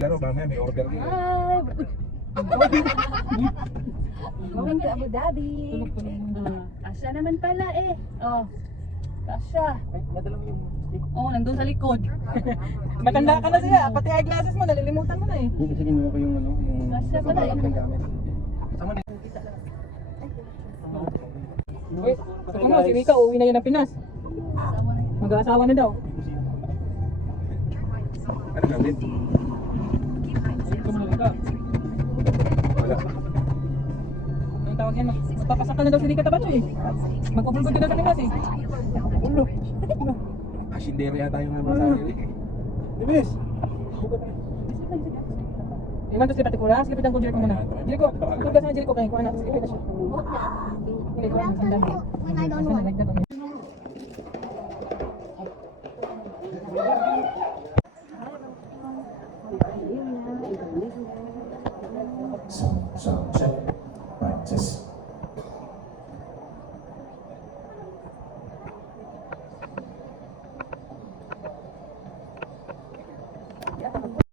Pero mamaya may order din. Hi! Going to Abu Dhabi. Kasya naman pala eh. Oh. Kasya. Nadala mo yung stick. Oh, nandun sa likod. Matanda ka na siya, pati eyeglasses mo, nalilimutan mo na eh. Hindi kasi kinuha ko yung ano, yung Kasya pala pagkakalap yun. ng gamit. Sama na. Uy, sabi mo, si Mika uuwi na yun ng Pinas. Mag-aasawa na daw. Ano gamit? Ayun ko muna Mika. Wala. Anong tawag yan? Magpapasak ka na daw si Rika Tabacho eh. Mag-upulgod ka daw sa Pinas eh. Ulo. Asindero yata yung ano sa akin. Dibis! Iwan to si Patikura, sige pitang ko Jericho muna. Jericho, upulgod ka sa Jericho kayo, kuha na, sige pita siya. Hindi ko alam, sandali. Saan na nagdato niya? Check.